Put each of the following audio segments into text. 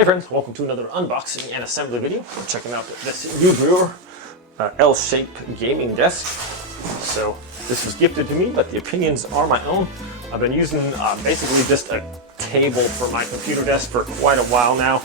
Hey friends, welcome to another unboxing and assembly video. We're checking out this Yoobure L-shaped gaming desk. So this was gifted to me, but the opinions are my own. I've been using basically just a table for my computer desk for quite a while now.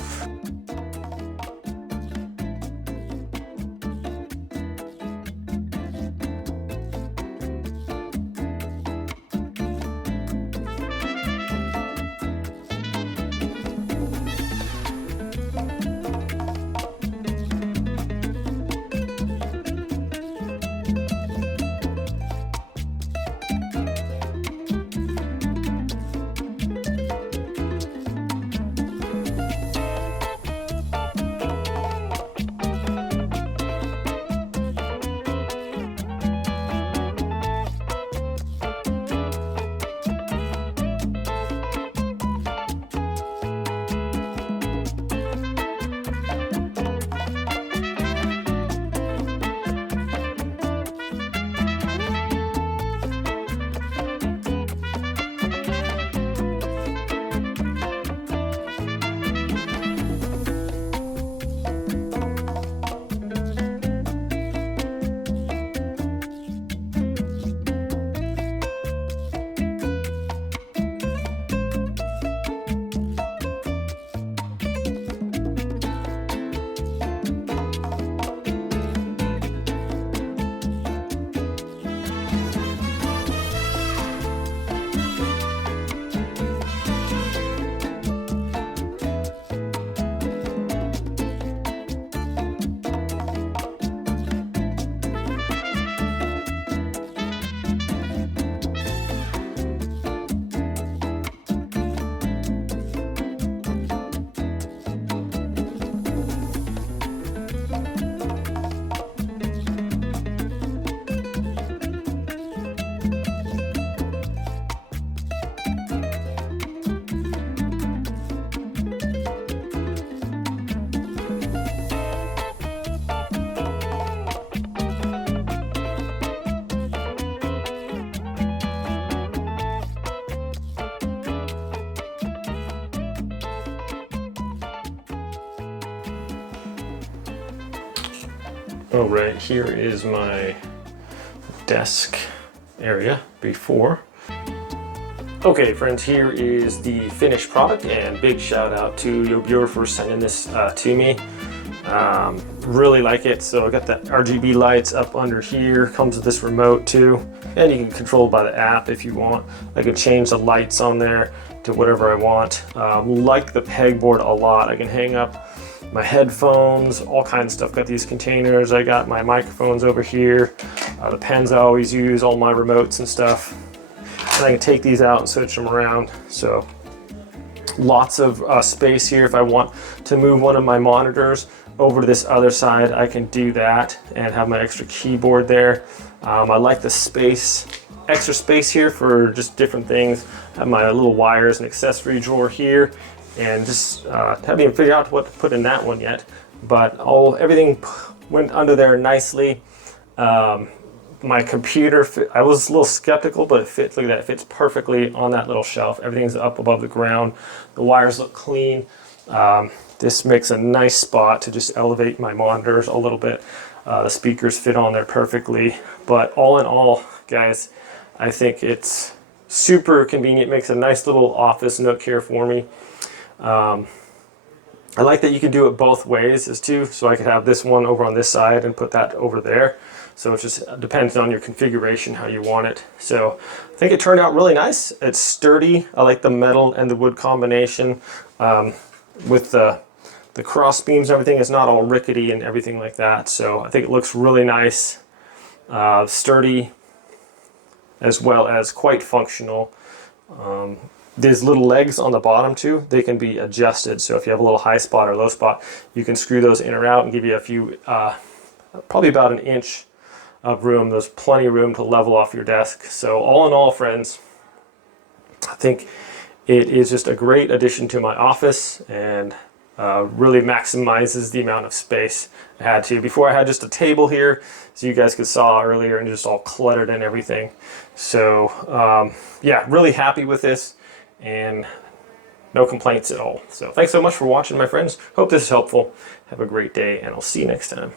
All right, here is my desk area before. Okay friends, here is the finished product, and big shout out to Yoobure for sending this to me. Really like it. So I got the RGB lights up under here, comes with this remote too, and you can control it by the app if you want. I can change the lights on there to whatever I want. Like the pegboard a lot. I can hang up my headphones, all kinds of stuff. Got these containers, I got my microphones over here, the pens I always use, all my remotes and stuff. And I can take these out and switch them around. So lots of space here. If I want to move one of my monitors over to this other side, I can do that and have my extra keyboard there. I like the space, extra space here for just different things. I have my little wires and accessory drawer here, and just haven't even figured out what to put in that one yet, but everything went under there nicely. My computer I was a little skeptical, but it fits. Look at that, it fits perfectly on that little shelf. Everything's up above the ground. The wires look clean. This makes a nice spot to just elevate my monitors a little bit. The speakers fit on there perfectly, but all in all, guys, I think it's super convenient. Makes a nice little office nook here for me. I like that you can do it both ways as too, so I could have this one over on this side and put that over there. So it just depends on your configuration how you want it. So I think it turned out really nice. It's sturdy. I like the metal and the wood combination with the cross beams and everything. It's not all rickety and everything like that. So I think it looks really nice, sturdy, as well as quite functional. These little legs on the bottom too, they can be adjusted. So if you have a little high spot or low spot, you can screw those in or out and give you a few, probably about an inch of room. There's plenty of room to level off your desk. So all in all, friends, I think it is just a great addition to my office, and really maximizes the amount of space I had to. Before I had just a table here, so you guys could saw earlier, and just all cluttered and everything. So yeah, really happy with this, and no complaints at all. So thanks so much for watching, my friends. Hope this is helpful. Have a great day, and I'll see you next time.